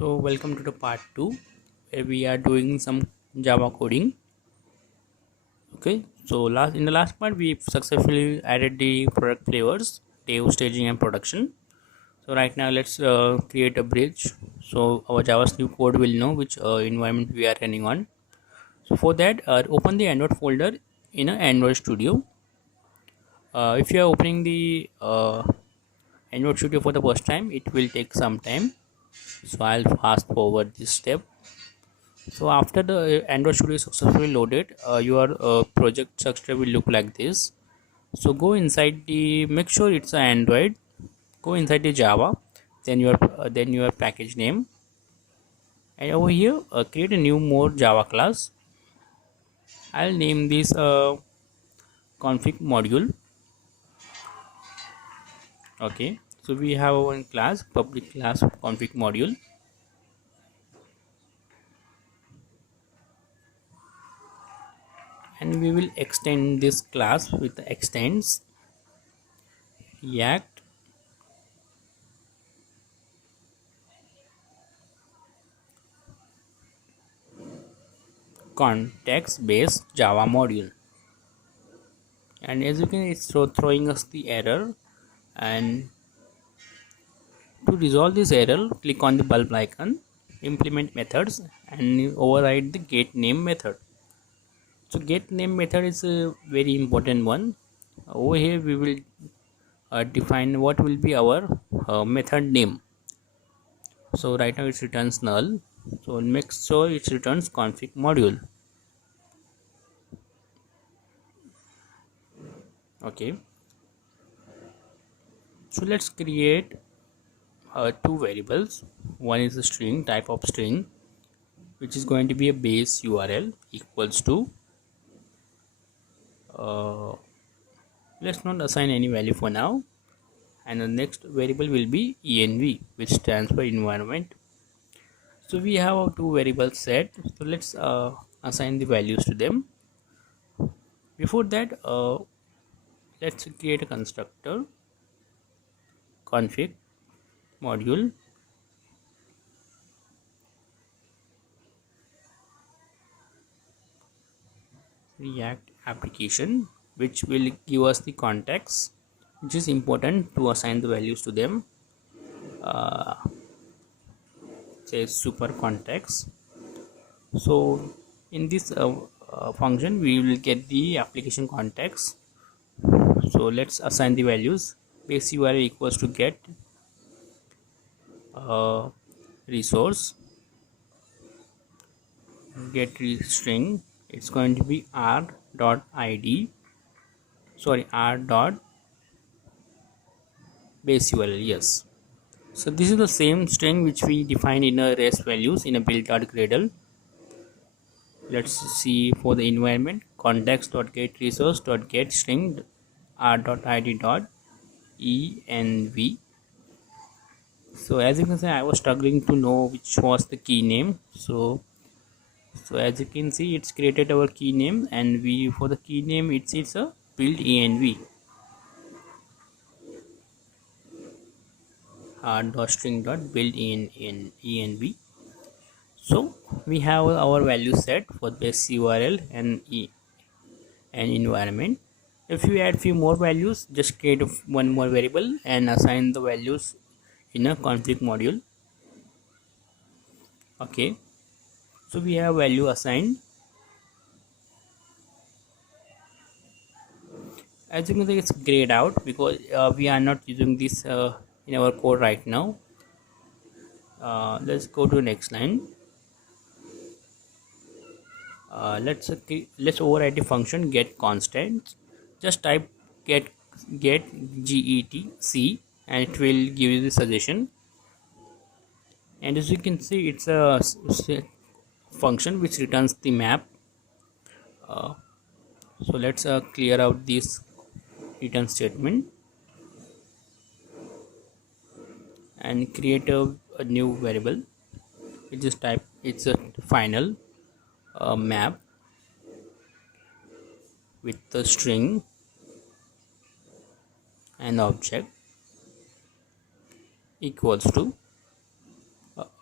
So welcome to the part 2 where we are doing some Java coding. Okay, so in the last part we successfully added the product flavors, dev, staging and production. So right now let's create a bridge so our JavaScript code will know which environment we are running on. So for that open the Android folder in a Android Studio. If you are opening the Android Studio for the first time, it will take some time. So I'll fast forward this step. So after the Android Studio is successfully loaded, your project structure will look like this. So go inside the, make sure it's an Android. Go inside the Java, then your package name, and over here create a new more Java class. I'll name this config module. Okay. So we have one class, public class config module, and we will extend this class with the extends React context based Java module. And as you can, it's throwing us the error. And to resolve this error, click on the bulb icon, implement methods, and override the get name method. So get name method is a very important one. Over here we will define what will be our method name. So right now it returns null, so make sure it returns config module. Okay, so let's create two variables. One is a string, type of string, which is going to be a base URL equals to let's not assign any value for now, and the next variable will be env, which stands for environment. So we have our two variables set, so let's assign the values to them. Before that, let's create a constructor config module react application, which will give us the context, which is important to assign the values to them. Say super context. So in this function we will get the application context. So let's assign the values. Base URL equals to get resource, string, it's going to be r dot id, sorry, r dot base URL. Yes, so this is the same string which we define in a rest values in a build.gradle. Let's see for the environment, context dot get resource dot get string r dot id dot env. So as you can see, I was struggling to know which was the key name. So as you can see, it's created our key name, and we, for the key name, it's a build env dot string dot build env. So we have our value set for base URL and environment. If you add few more values, just create one more variable and assign the values in a config module. Okay, so we have value assigned. As you can see, it's grayed out because we are not using this in our code right now. Let's go to next line. Let's override the function get constant. Just type get get and it will give you the suggestion. And as you can see, it's a function which returns the map. So let's clear out this return statement and create a new variable. We just type it's a final map with the string and object equals to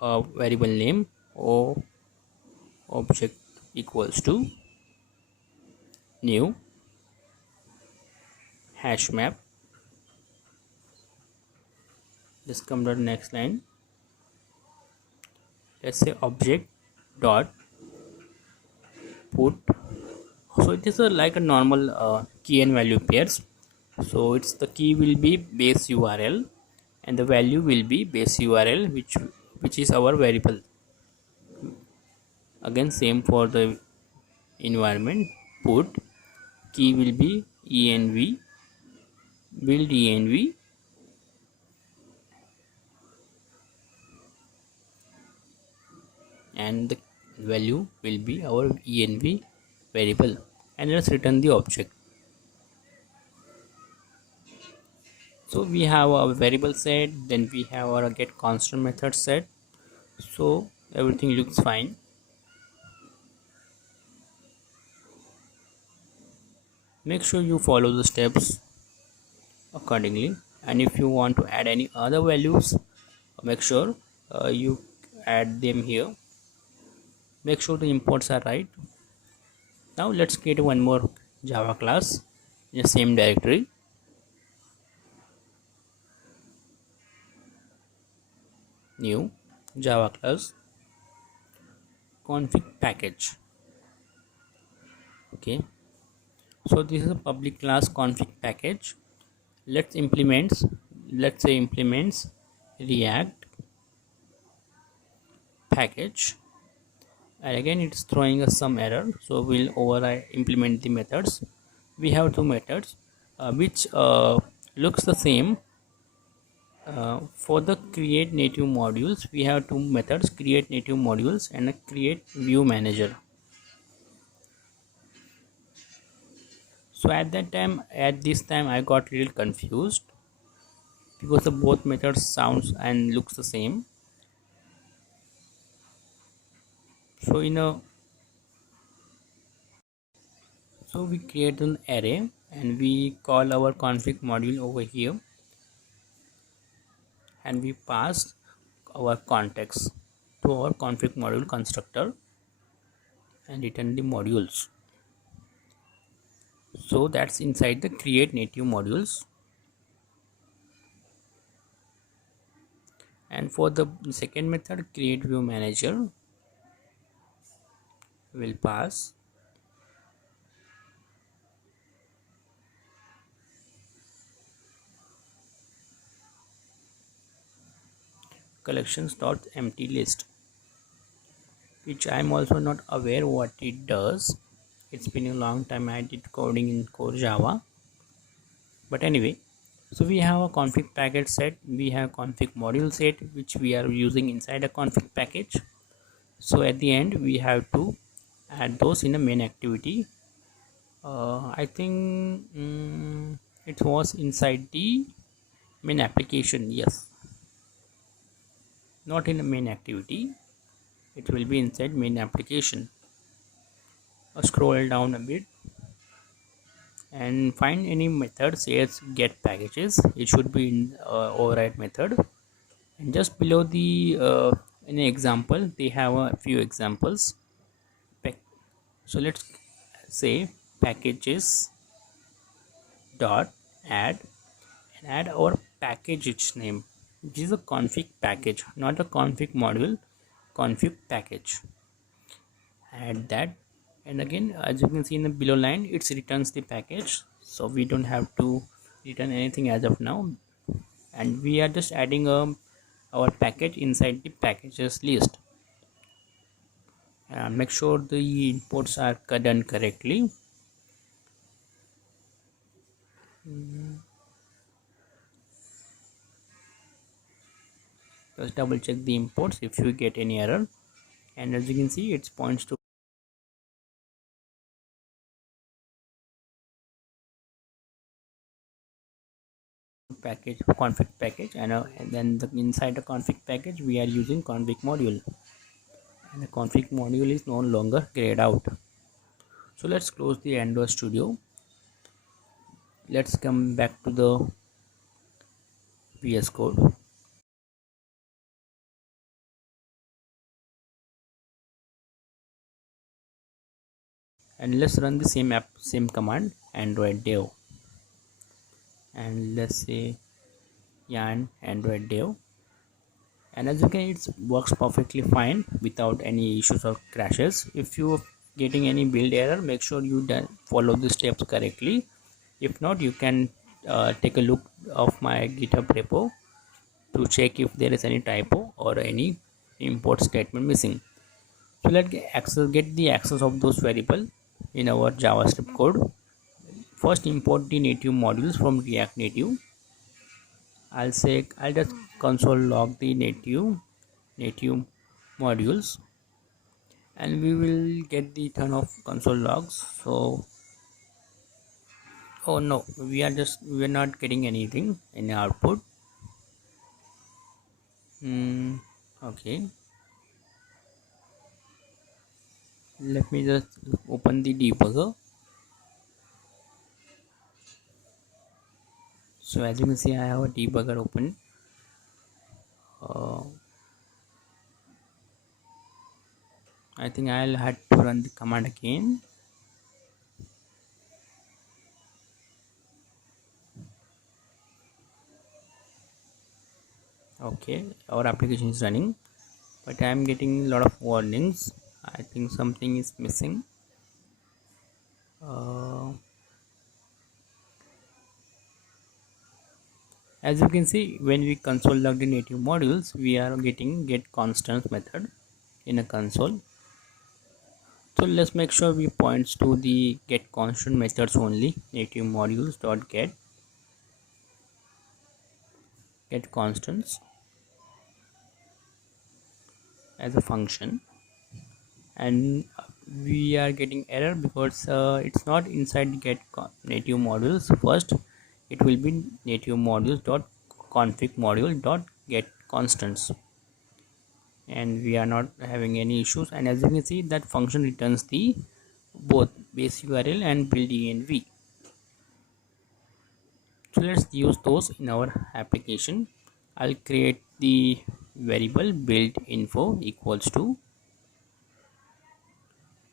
a variable name o object equals to new hash map. Just come to the next line. Let's say object dot put. So it is like a normal key and value pairs. So it's the key will be base URL and the value will be base URL, which is our variable. Again same for the environment. Put key will be env, build env, and the value will be our env variable, and let's return the object. So we have a variable set, then we have our get constant method set. So everything looks fine. Make sure you follow the steps accordingly, and if you want to add any other values, make sure you add them here. Make sure the imports are right. Now let's create one more Java class in the same directory. New Java class config package. Okay, so this is a public class config package. Let's say implements react package, and again it's throwing us some error, so we'll override implement the methods. We have two methods which looks the same. For the create native modules, we have two methods, create native modules and a create view manager. So at this time I got a little confused because the both methods sounds and looks the same. So so we create an array and we call our config module over here, and we pass our context to our config module constructor and return the modules. So that's inside the create native modules. And for the second method, create view manager, will pass collections.empty list, which I am also not aware what it does. It's been a long time I did coding in core Java, but anyway. So we have a config package set, we have config module set which we are using inside a config package. So at the end we have to add those in the main activity. I think it was inside the main application. Yes, not in the main activity, it will be inside main application. Scroll down a bit and find any method says get packages. It should be in override method, and just below the in example they have a few examples. So let's say packages dot add, and add our package its name, which is a config package, not a config module, config package. Add that, and again as you can see in the below line it returns the package, so we don't have to return anything as of now, and we are just adding our package inside the packages list. Make sure the imports are done correctly. Just double check the imports if you get any error, and as you can see it points to package config package, and then inside the config package we are using config module, and the config module is no longer grayed out. So let's close the Android Studio. Let's come back to the VS Code. and let's run the same command, android dev, and let's say yarn android dev, and as you can, it works perfectly fine without any issues or crashes. If you getting any build error, make sure you follow the steps correctly. If not, you can take a look of my github repo to check if there is any typo or any import statement missing. So let's get the access of those variable in our JavaScript code. First, import the native modules from React Native. I'll just console log the native modules, and we will get the ton of console logs. So oh no, we're not getting anything in output. Okay, let me just open the debugger. So as you can see, I have a debugger open. I think I'll have to run the command again. Okay, our application is running, but I am getting a lot of warnings. I think something is missing. As you can see, when we console log the native modules, we are getting get constants method in a console. So let's make sure we points to the get constant methods only. Native modules dot get constants as a function, and we are getting error because it's not inside get native modules. First, it will be native modules dot config module dot get constants, and we are not having any issues. And as you can see, that function returns the both base URL and build env. So let's use those in our application. I'll create the variable build info equals to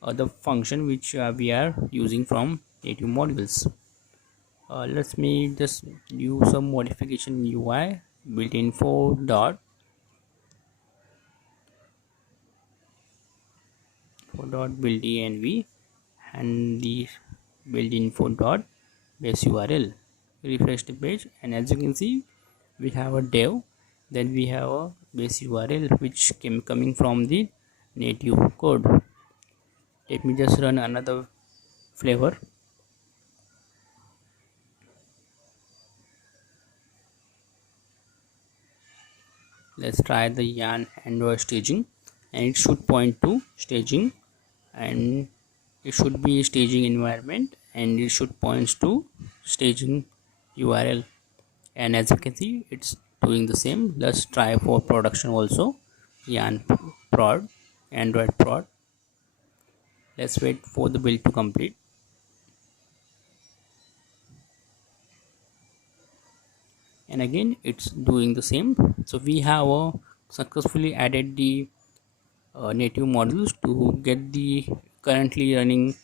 the function which we are using from native modules. Let me just do some modification in UI. Build info dot build env, and the build info dot base URL. Refresh the page, and as you can see, we have a dev, then we have a base URL which coming from the native code. Let me just run another flavor. Let's try the yarn android staging, and it should point to staging, and it should be staging environment, and it should point to staging URL. And as you can see, it's doing the same. Let's try for production also. Yarn prod, android prod. Let's wait for the build to complete. And again, it's doing the same. So we have successfully added the native modules to get the currently running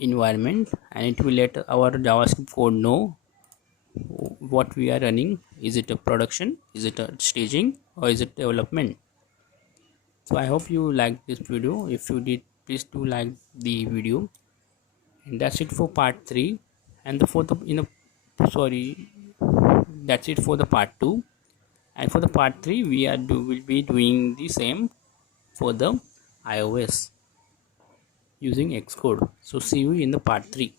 environment, and it will let our JavaScript code know what we are running. Is it a production, is it a staging, or is it development? So I hope you liked this video. If you did, please do like the video. And that's it for part 3. And for the that's it for the part 2. And for the part 3, will be doing the same for the iOS using Xcode. So see you in the part 3.